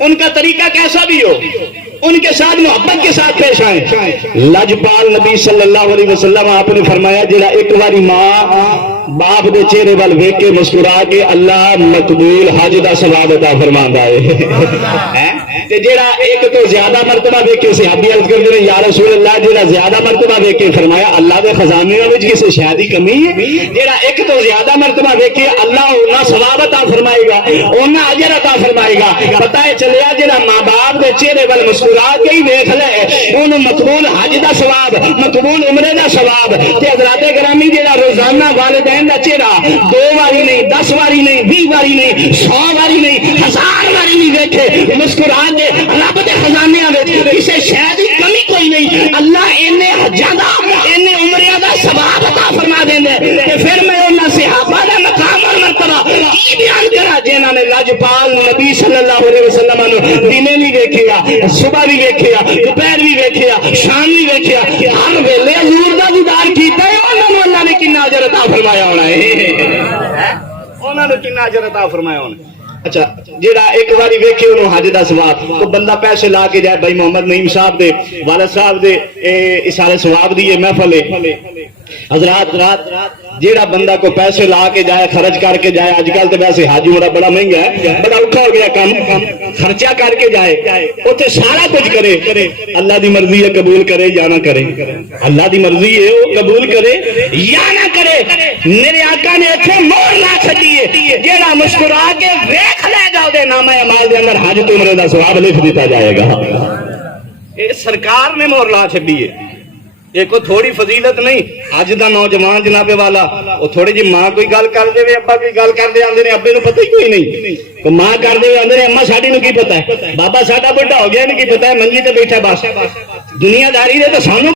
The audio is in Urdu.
ان کا طریقہ کیسا بھی ہو، ان کے ساتھ محبت کے ساتھ پیش آئیں۔ لجپال نبی صلی اللہ علیہ وسلم آپ نے فرمایا جڑا ایک باری ماں باپ دے چہرے وال ویکھ کے مسکرا کے اللہ مقبول حج دا ثواب عطا فرماندا ہے، تے جڑا ایک تو زیادہ مرتبہ ویکھ کے صحابی عرض کردے نے یا رسول اللہ جڑا زیادہ مرتبہ ویکھ کے فرمایا اللہ دے خزانے وچ کسے شے دی کمی ہے، جڑا ایک تو زیادہ مرتبہ ویکھ کے اللہ انہاں ثواب عطا فرمائے گا، انہاں اجر عطا فرمائے گا۔ پتہ ہے چلیا جڑا ماں باپ دے چہرے وال مسکرا کے ہی ویکھ لے اونوں مقبول حج دا ثواب، مقبول عمرے دا ثواب۔ تے حضرات گرامی جڑا روزانہ والدین دا چہرہ 2 واری نہیں 10 واری نہیں 20 واری نہیں 100 واری نہیں 1000 واری نہیں ویکھے مسکرا دے رب دے خزانیاں وچ کسے شے دی کمی کوئی نہیں، اللہ اینے حجاں دا اینے عمریاں دا ثواب عطا فرما دیندے۔ تے پھر میں انہاں صحابہ دا مقام اور مرتبہ کی بیان کرا جنہاں نے لجپال نبی صلی اللہ علیہ وسلم نو دنے بھی ویکھیا، صبح بھی ویکھیا، دوپہر بھی ویکھیا، شام بھی ویکھیا، ہر ویلے حضور دا دیدار کیتا ہے، انہاں نو اللہ نے کنا اجر عطا فرمایا ہونا ہے، انہاں نے کنا اجر عطا فرمایا ہونا ہے۔ اچھا جیڑا ایک باری ویکھے انہوں حج دا ثواب، تو بندہ پیسے لا کے جائے بھائی محمد نعیم صاحب دے والد صاحب دے اشارے ثواب دی محفل ہے حضرات، جیڑا بندہ کو پیسے لا کے جائے خرچ کر کے جائے، آج کل تو ویسے حج عمرہ بڑا مہنگا ہے، بڑا اوکھا ہو گیا کام، خرچہ کر کے جائے اوتھے سارا کچھ کرے، اللہ دی مرضی ہے قبول کرے یا نہ کرے، اللہ دی مرضی ہے وہ قبول کرے یا نہ کرے۔ میرے آقا نے ایتھے مور لا چھڈی ہے، جیڑا مسکرا کے ویکھ لے گا اودے نامہ اعمال دے اندر حج تے عمرے دا ثواب لکھ دیتا جائے گا۔ یہ سرکار نے مور لا چھڈی ہے، یہ کوئی تھوڑی فضیلت نہیں۔ اج دا نوجوان جناب والا وہ تھوڑی جی ماں کوئی گل کر دے ابا کوئی گل کر دے آندے نے ابے نو پتہ ہی کوئی نہیں، تو ماں کر دے آندے نے اما ساڈی نو کی پتہ ہے، بابا ساڈا بڑا ہو گیا نہیں کی پتہ ہے، منجی تے بیٹھا بس، دنیا داری دے تو سانو